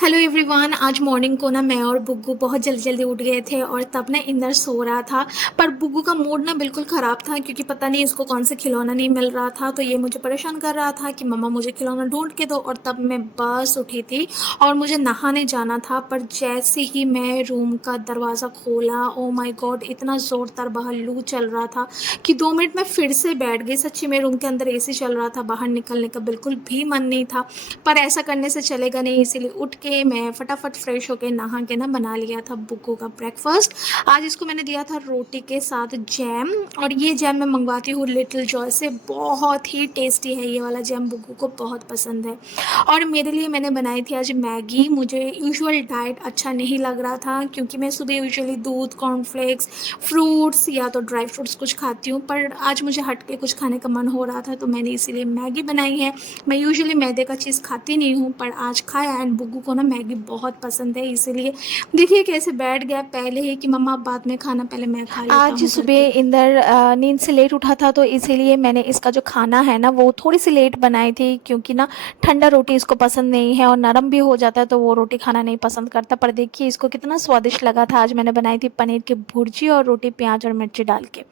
Hello everyone. आज morning को ना मैं और बुग्गू बहुत जल्दी जल्दी उठ गए थे और तब ना इंदर सो रहा था। पर बुग्गू का मूड ना बिल्कुल ख़राब था क्योंकि पता नहीं इसको कौन सा खिलौना नहीं मिल रहा था। तो ये मुझे परेशान कर रहा था कि मम्मा मुझे खिलौना ढूंढ के दो। और तब मैं बस उठी थी और मुझे नहाने जाना था। पर जैसे ही मैं रूम का दरवाज़ा खोला, ओ माय गॉड, इतना ज़ोरदार बाहर लू चल रहा था कि 2 मिनट में फिर से बैठ गई। सच्ची में रूम के अंदर एसी चल रहा था, बाहर निकलने का बिल्कुल भी मन नहीं था। पर ऐसा करने से चलेगा नहीं, इसीलिए उठ के मैं फटाफट फ्रेश होके नहा के ना बना लिया था बुग्गू का ब्रेकफास्ट। आज इसको मैंने दिया था रोटी के साथ जैम। और ये जैम मैं मंगवाती हूँ लिटिल जॉय से, बहुत ही टेस्टी है ये वाला जैम, बुग्गू को बहुत पसंद है। और मेरे लिए मैंने बनाई थी आज मैगी। मुझे यूजुअल डाइट अच्छा नहीं लग रहा था क्योंकि मैं सुबह यूजुअली दूध, कॉर्नफ्लेक्स, फ्रूट्स या तो ड्राई फ्रूट्स कुछ खाती हूँ, पर आज मुझे हट के कुछ खाने का मन हो रहा था तो मैंने इसीलिए मैगी बनाई है। मैं यूजुअली मैदे का चीज़ खाती नहीं हूँ पर आज खाया। एंड बुग्गू को ना मैगी बहुत पसंद है, इसीलिए देखिए कैसे बैठ गया पहले ही कि मम्मा आप बाद में खाना, पहले मैं खा लेता आज हूँ करके। सुबह इंदर नींद से लेट उठा था तो इसीलिए मैंने इसका जो खाना है ना वो थोड़ी सी लेट बनाई थी, क्योंकि ना ठंडा रोटी इसको पसंद नहीं है और नरम भी हो जाता है तो वो रोटी खाना नहीं पसंद करता। पर देखिए इसको कितना स्वादिष्ट लगा था। आज मैंने बनाई थी पनीर की भुर्जी और रोटी प्याज और मिर्ची डाल के।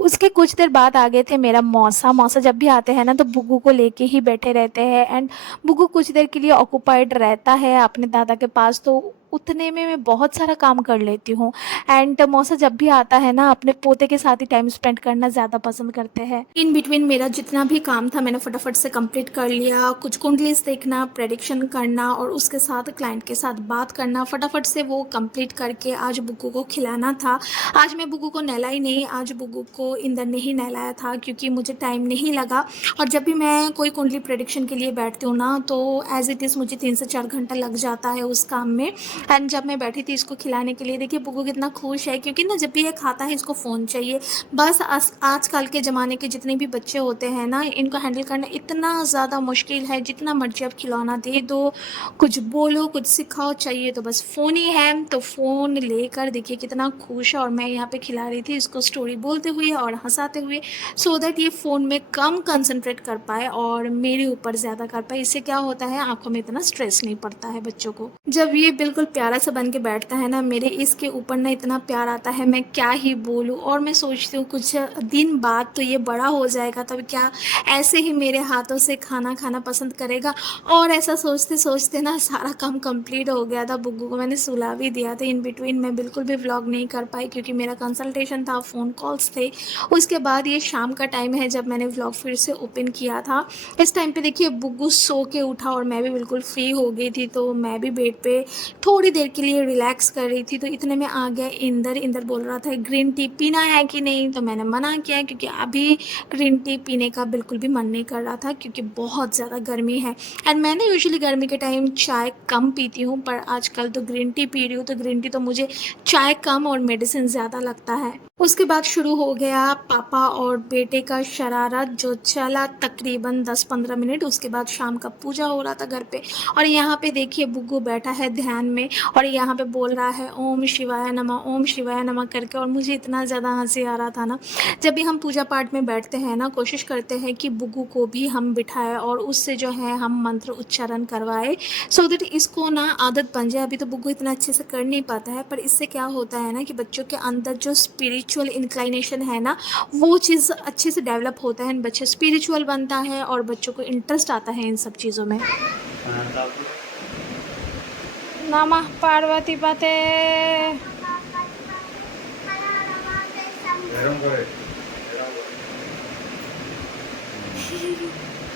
उसके कुछ देर बाद आ गए थे मेरा मौसा। मौसा जब भी आते हैं ना तो बुग्गू को लेके ही बैठे रहते हैं। एंड बुग्गू कुछ देर के लिए ऑक्यूपाइड रहता है अपने दादा के पास, तो उतने में मैं बहुत सारा काम कर लेती हूँ। एंड मौसा जब भी आता है ना अपने पोते के साथ ही टाइम स्पेंड करना ज़्यादा पसंद करते हैं। इन बिटवीन मेरा जितना भी काम था मैंने फटाफट से कंप्लीट कर लिया। कुछ कुंडलीज देखना, प्रेडिक्शन करना और उसके साथ क्लाइंट के साथ बात करना, फटाफट से वो कंप्लीट करके आज बुग्गू को खिलाना था। आज मैं बुग्गू को नहलाई नहीं, आज बुग्गू को इंदर ने ही नहलाया था क्योंकि मुझे टाइम नहीं लगा। और जब भी मैं कोई कुंडली प्रेडिक्शन के लिए बैठती हूँ ना तो एज इट इज़ मुझे 3 से 4 घंटा लग जाता है उस काम में। एंड जब मैं बैठी थी इसको खिलाने के लिए, देखिए बुग्गू कितना खुश है क्योंकि ना जब भी ये खाता है इसको फ़ोन चाहिए। बस आजकल के ज़माने के जितने भी बच्चे होते हैं ना, इनको हैंडल करना इतना ज़्यादा मुश्किल है। जितना मर्जी आप खिलौना दे दो, कुछ बोलो, कुछ सिखाओ, चाहिए तो बस फ़ोन ही है। तो फ़ोन लेकर देखिए कितना खुश है। और मैं यहाँ पे खिला रही थी इसको स्टोरी बोलते हुए और हंसाते हुए, सो दैट ये फ़ोन में कम कंसंट्रेट कर पाए और मेरे ऊपर ज़्यादा कर पाए। इससे क्या होता है, आंखों में इतना स्ट्रेस नहीं पड़ता है बच्चों को। जब ये बिल्कुल प्यारा सा बन के बैठता है ना, मेरे इसके ऊपर ना इतना प्यार आता है, मैं क्या ही बोलूँ। और मैं सोचती हूँ कुछ दिन बाद तो ये बड़ा हो जाएगा, तब क्या ऐसे ही मेरे हाथों से खाना खाना पसंद करेगा। और ऐसा सोचते सोचते ना सारा काम कंप्लीट हो गया था। बुग्गू को मैंने सुला भी दिया था। इन बिटवीन मैं बिल्कुल भी व्लॉग नहीं कर पाई क्योंकि मेरा कंसल्टेशन था, फ़ोन कॉल्स थे। उसके बाद ये शाम का टाइम है जब मैंने व्लॉग फिर से ओपन किया था। इस टाइम पे देखिए बुग्गू सो के उठा और मैं भी बिल्कुल फ्री हो गई थी, तो मैं भी बेड पे थोड़ी देर के लिए रिलैक्स कर रही थी। तो इतने में आ गया इंदर। इंदर बोल रहा था ग्रीन टी पीना है कि नहीं, तो मैंने मना किया क्योंकि अभी ग्रीन टी पीने का बिल्कुल भी मन नहीं कर रहा था क्योंकि बहुत ज़्यादा गर्मी है। एंड मैंने यूजुअली गर्मी के टाइम चाय कम पीती हूँ, पर आजकल तो ग्रीन टी पी रही हूँ। तो ग्रीन टी तो मुझे चाय कम और मेडिसिन ज़्यादा लगता है। उसके बाद शुरू हो गया पापा और बेटे का शरारत जो चला तकरीबन 10-15 मिनट। उसके बाद शाम का पूजा हो रहा था घर पे। और यहाँ पे देखिए बुग्गू बैठा है ध्यान में और यहाँ पे बोल रहा है ओम शिवाय नमः, ओम शिवाय नमः करके। और मुझे इतना ज़्यादा हंसी आ रहा था ना। जब भी हम पूजा पाठ में बैठते हैं ना, कोशिश करते हैं कि बुग्गू को भी हम बिठाएं और उससे जो है हम मंत्र उच्चारण करवाएं, सो दैट इसको ना आदत बन जाए। अभी तो बुग्गू इतना अच्छे से कर नहीं पाता है, पर इससे क्या होता है ना कि बच्चों के अंदर जो स्पिरिचुअल इंक्लाइनेशन है ना, वो चीज़ अच्छे से डेवलप होता है। बच्चा स्पिरिचुअल बनता है और बच्चों को इंटरेस्ट आता है इन सब चीज़ों में। नमः पार्वती पते।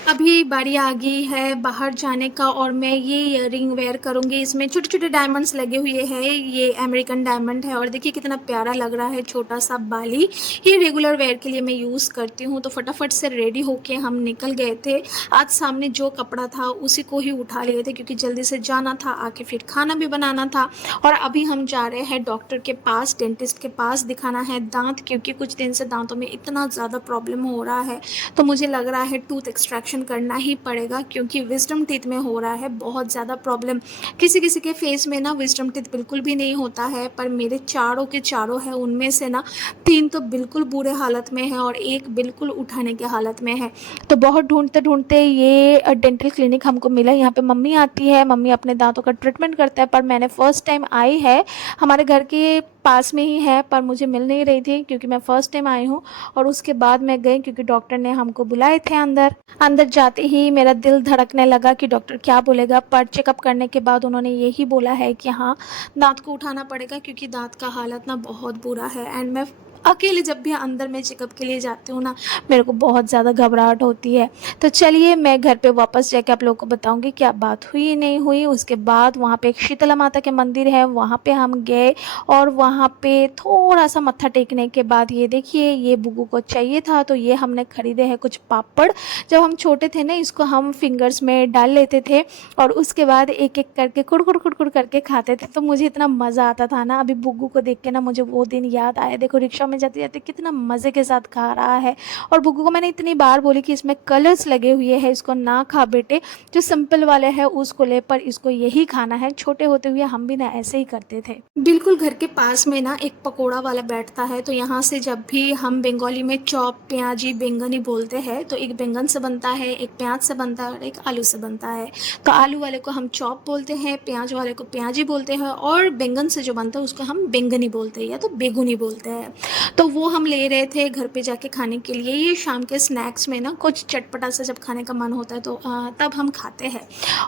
अभी बारी आ गई है बाहर जाने का और मैं ये ईयरिंग वेयर करूँगी। इसमें छोटे छोटे डायमंड्स लगे हुए हैं, ये अमेरिकन डायमंड है और देखिए कितना प्यारा लग रहा है, छोटा सा बाली। ये रेगुलर वेयर के लिए मैं यूज़ करती हूँ। तो फटाफट से रेडी होके हम निकल गए थे। आज सामने जो कपड़ा था उसी को ही उठा लिए थे क्योंकि जल्दी से जाना था, आके फिर खाना भी बनाना था। और अभी हम जा रहे हैं डॉक्टर के पास, डेंटिस्ट के पास दिखाना है दांत, क्योंकि कुछ दिन से दांतों में इतना ज़्यादा प्रॉब्लम हो रहा है। तो मुझे लग रहा है टूथ एक्सट्रैक्शन ऑपरेशन करना ही पड़ेगा, क्योंकि विजडम टीथ में हो रहा है बहुत ज़्यादा प्रॉब्लम। किसी किसी के फेस में ना विजडम टीथ बिल्कुल भी नहीं होता है, पर मेरे चारों के चारों है, उनमें से ना 3 तो बिल्कुल बुरे हालत में है और एक बिल्कुल उठाने की हालत में है। तो बहुत ढूँढते ढूँढते ये डेंटल क्लिनिक हमको मिला। यहाँ पे मम्मी आती है, मम्मी अपने दाँतों का ट्रीटमेंट करता है, पर मैंने फ़र्स्ट टाइम आई है, हमारे घर के पास में ही है, पर मुझे मिल नहीं रही थी क्योंकि मैं फ़र्स्ट टाइम आई हूँ। और उसके बाद मैं गई क्योंकि डॉक्टर ने हमको बुलाए थे अंदर। अंदर जाते ही मेरा दिल धड़कने लगा कि डॉक्टर क्या बोलेगा, पर चेकअप करने के बाद उन्होंने यही बोला है कि हाँ, दाँत को उठाना पड़ेगा, क्योंकि दाँत का हालत ना बहुत बुरा है। एंड मैं अकेले जब भी अंदर मैं चेकअप के लिए जाती हूँ ना, मेरे को बहुत ज़्यादा घबराहट होती है। तो चलिए मैं घर पे वापस जाके आप लोगों को बताऊंगी क्या बात हुई नहीं हुई। उसके बाद वहाँ पे एक शीतला माता के मंदिर है, वहाँ पे हम गए और वहाँ पे थोड़ा सा मत्था टेकने के बाद ये देखिए, ये बुग्गू को चाहिए था तो ये हमने ख़रीदे हैं कुछ पापड़। जब हम छोटे थे ना, इसको हम फिंगर्स में डाल लेते थे और उसके बाद एक एक करके कुड़कुड़ कुड़कुड़ करके खाते थे। तो मुझे इतना मज़ा आता था ना, अभी बुग्गू को देख के ना मुझे वो दिन याद आया। देखो रिक्शा में जाते जाते कितना मज़े के साथ खा रहा है। और बुग्गू को मैंने इतनी बार बोली कि इसमें कलर्स लगे हुए हैं, इसको ना खा बेटे, जो सिंपल वाले हैं उसको ले, पर इसको यही खाना है। छोटे होते हुए हम भी ना ऐसे ही करते थे। बिल्कुल घर के पास में ना एक पकोड़ा वाला बैठता है, तो यहाँ से जब भी हम बंगाली में चॉप प्याजी बैंगनी बोलते हैं, तो एक बैंगन से बनता है, एक प्याज से बनता है और एक आलू से बनता है। तो आलू वाले को हम चॉप बोलते हैं, प्याज वाले को प्याजी बोलते हैं और बैंगन से जो बनता है उसको हम बैंगनी बोलते हैं या तो बेगुनी बोलते हैं। तो वो हम ले रहे थे घर पे जाके खाने के लिए। ये शाम के स्नैक्स में ना कुछ चटपटा सा जब खाने का मन होता है तो तब हम खाते हैं।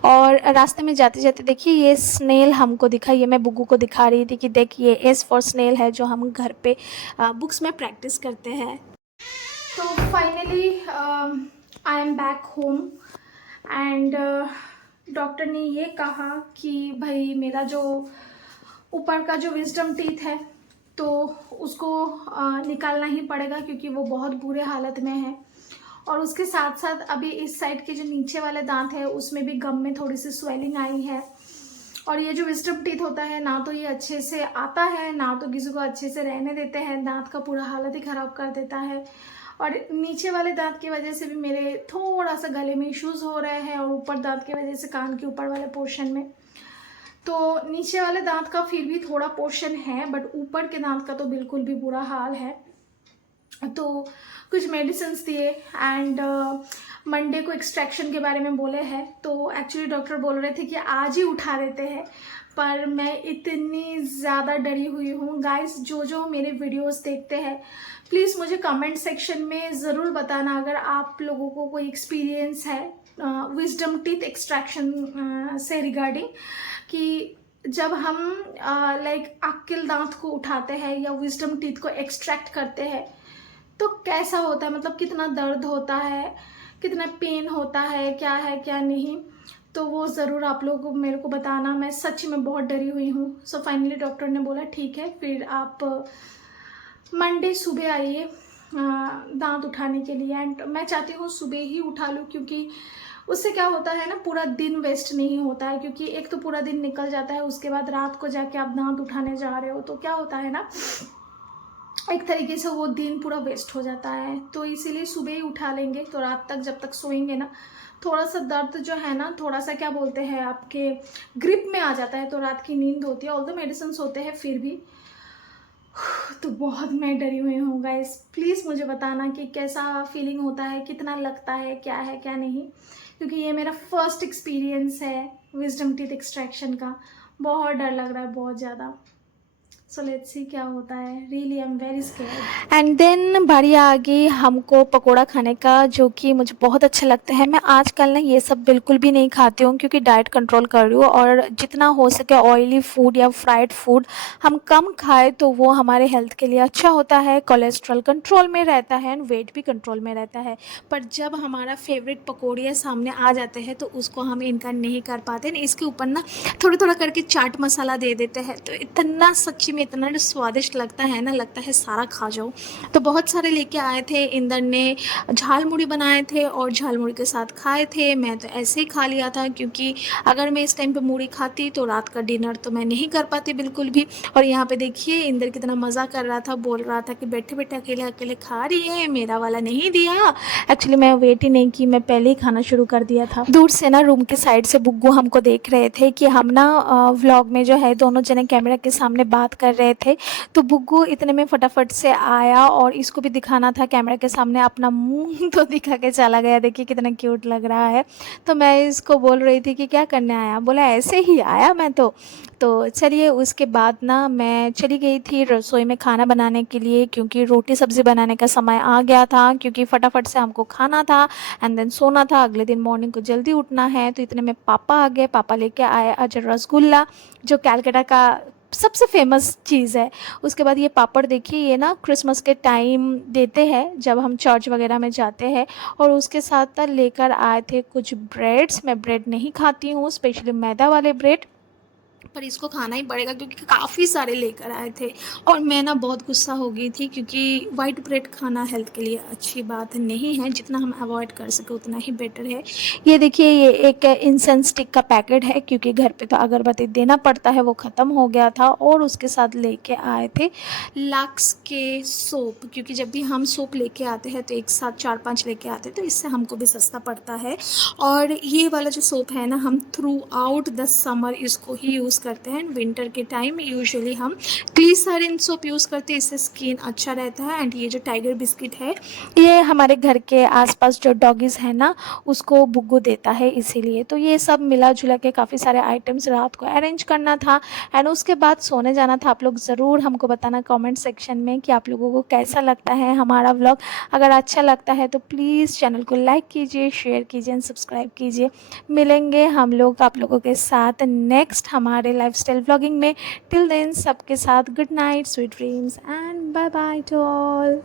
और रास्ते में जाते जाते देखिए ये स्नेल हमको दिखा। ये मैं बुग्गू को दिखा रही थी कि देखिए एस फॉर स्नेल है, जो हम घर पे बुक्स में प्रैक्टिस करते हैं। तो finally I am back home and doctor ने ये कहा कि भाई मेरा जो ऊपर का जो विजडम टीथ है तो उसको निकालना ही पड़ेगा, क्योंकि वो बहुत बुरे हालत में है। और उसके साथ साथ अभी इस साइड के जो नीचे वाले दांत है उसमें भी गम में थोड़ी सी स्वेलिंग आई है। और ये जो विजडम टीथ होता है ना, तो ये अच्छे से आता है ना तो किसी को अच्छे से रहने देते हैं, दांत का पूरा हालत ही ख़राब कर देता है। और नीचे वाले दांत की वजह से भी मेरे थोड़ा सा गले में इश्यूज़ हो रहे हैं, और ऊपर दांत की वजह से कान के ऊपर वाले पोर्शन में। तो नीचे वाले दांत का फिर भी थोड़ा पोर्शन है, बट ऊपर के दांत का तो बिल्कुल भी बुरा हाल है। तो कुछ मेडिसिन दिए एंड मंडे को एक्सट्रैक्शन के बारे में बोले हैं। तो एक्चुअली डॉक्टर बोल रहे थे कि आज ही उठा देते हैं, पर मैं इतनी ज़्यादा डरी हुई हूँ। गाइस, जो जो मेरे वीडियोस देखते हैं प्लीज़ मुझे कमेंट सेक्शन में ज़रूर बताना अगर आप लोगों को कोई एक्सपीरियंस है विजडम टीथ एक्सट्रैक्शन से रिगार्डिंग, कि जब हम लाइक अक्ल दांत को उठाते हैं या विजडम टीथ को एक्सट्रैक्ट करते हैं तो कैसा होता है, मतलब कितना दर्द होता है, कितना पेन होता है क्या नहीं। तो वो ज़रूर आप लोग को मेरे को बताना। मैं सच में बहुत डरी हुई हूँ। सो फाइनली डॉक्टर ने बोला ठीक है, फिर आप मंडे सुबह आइए दांत उठाने के लिए। एंड मैं चाहती हूँ सुबह ही उठा लूँ, क्योंकि उससे क्या होता है ना, पूरा दिन वेस्ट नहीं होता है। क्योंकि एक तो पूरा दिन निकल जाता है, उसके बाद रात को जाके आप दांत उठाने जा रहे हो तो क्या होता है ना, एक तरीके से वो दिन पूरा वेस्ट हो जाता है। तो इसीलिए सुबह ही उठा लेंगे, तो रात तक जब तक सोएंगे ना, थोड़ा सा दर्द जो है ना, थोड़ा सा क्या बोलते हैं आपके ग्रिप में आ जाता है, तो रात की नींद होती है। ऑल्दो मेडिसिन होते हैं फिर भी। तो बहुत मैं डरी हुई हूँ गाइस। प्लीज़ मुझे बताना कि कैसा फीलिंग होता है, कितना लगता है क्या नहीं, क्योंकि ये मेरा फर्स्ट एक्सपीरियंस है विजडम टीथ एक्सट्रैक्शन का। बहुत डर लग रहा है, बहुत ज़्यादा। सो लेट्स सी क्या होता है। Really I am very scared. And then बारी आ गई हमको पकोड़ा खाने का, जो कि मुझे बहुत अच्छा लगता है। मैं आजकल ना ये सब बिल्कुल भी नहीं खाती हूँ, क्योंकि डाइट कंट्रोल कर रही हूँ, और जितना हो सके ऑयली फूड या फ्राइड फूड हम कम खाएं तो वो हमारे हेल्थ के लिए अच्छा होता है। कोलेस्ट्रॉल कंट्रोल में रहता है एंड वेट भी कंट्रोल में रहता है। पर जब हमारा फेवरेट पकौड़ियाँ सामने आ जाते हैं तो उसको हम इनकार नहीं कर पाते। इसके ऊपर ना थोड़ा थोड़ा करके चाट मसाला दे देते हैं, तो इतना सच्ची में में इतना स्वादिष्ट लगता है ना, लगता है सारा खा जाओ। तो बहुत सारे लेके आए थे, इंदर ने झाल मुड़ी बनाए थे और झाल मुड़ी के साथ खाए थे। मैं तो ऐसे ही खा लिया था, क्योंकि अगर मैं इस टाइम पे मूढ़ी खाती तो रात का डिनर तो मैं नहीं कर पाती बिल्कुल भी। और यहाँ पे देखिए इंदर कितना मज़ा कर रहा था, बोल रहा था कि बैठे बैठे अकेले अकेले खा रही है, मेरा वाला नहीं दिया। एक्चुअली मैं वेट ही नहीं की, मैं पहले ही खाना शुरू कर दिया था। दूर से ना रूम के साइड से बुग्गू हमको देख रहे थे कि हम ना व्लॉग में जो है दोनों जने कैमरा के सामने बात कर रहे थे। तो बुग्गू इतने में फटाफट से आया और इसको भी दिखाना था कैमरा के सामने, अपना मुंह तो दिखा के चला गया। देखिए कितना क्यूट लग रहा है। तो मैं इसको बोल रही थी कि क्या करने आया, बोला ऐसे ही आया मैं तो चलिए उसके बाद ना मैं चली गई थी रसोई में खाना बनाने के लिए, क्योंकि रोटी सब्ज़ी बनाने का समय आ गया था, क्योंकि फटाफट से हमको खाना था एंड देन सोना था। अगले दिन मॉर्निंग को जल्दी उठना है। तो इतने में पापा आ गए। पापा लेके आए आज रसगुल्ला, जो कैलकाटा का सबसे फेमस चीज़ है। उसके बाद ये पापड़ देखिए, ये ना क्रिसमस के टाइम देते हैं जब हम चर्च वगैरह में जाते हैं। और उसके साथ ना लेकर आए थे कुछ ब्रेड्स। मैं ब्रेड नहीं खाती हूँ, स्पेशली मैदा वाले ब्रेड, पर इसको खाना ही पड़ेगा क्योंकि काफ़ी सारे लेकर आए थे। और मैं ना बहुत गुस्सा हो गई थी, क्योंकि वाइट ब्रेड खाना हेल्थ के लिए अच्छी बात नहीं है। जितना हम अवॉइड कर सके उतना ही बेटर है। ये देखिए ये एक इंसेंस स्टिक का पैकेट है, क्योंकि घर पे तो अगरबत्ती देना पड़ता है, वो ख़त्म हो गया था। और उसके साथ लेके आए थे लक्स के सोप, क्योंकि जब भी हम सोप लेके आते हैं तो एक साथ 4-5 लेके आते हैं, तो इससे हमको भी सस्ता पड़ता है। और ये वाला जो सोप है ना, हम थ्रू आउट द समर इसको ही यूज़ करते हैं। विंटर के टाइम यूजुअली हम ग्लिसरीन सोप यूज़ करते हैं, इससे स्किन अच्छा रहता है। एंड ये जो टाइगर बिस्किट है, ये हमारे घर के आसपास जो डॉगीज़ हैं ना उसको बुग्गू देता है, इसीलिए। तो ये सब मिला जुला के काफ़ी सारे आइटम्स रात को अरेंज करना था एंड उसके बाद सोने जाना था। आप लोग ज़रूर हमको बताना कमेंट सेक्शन में कि आप लोगों को कैसा लगता है हमारा व्लॉग। अगर अच्छा लगता है तो प्लीज़ चैनल को लाइक कीजिए, शेयर कीजिए एंड सब्सक्राइब कीजिए। मिलेंगे हम लोग आप लोगों के साथ नेक्स्ट हमारे लाइफस्टाइल व्लॉगिंग में। टिल देन सबके साथ good night, sweet dreams and bye bye to all.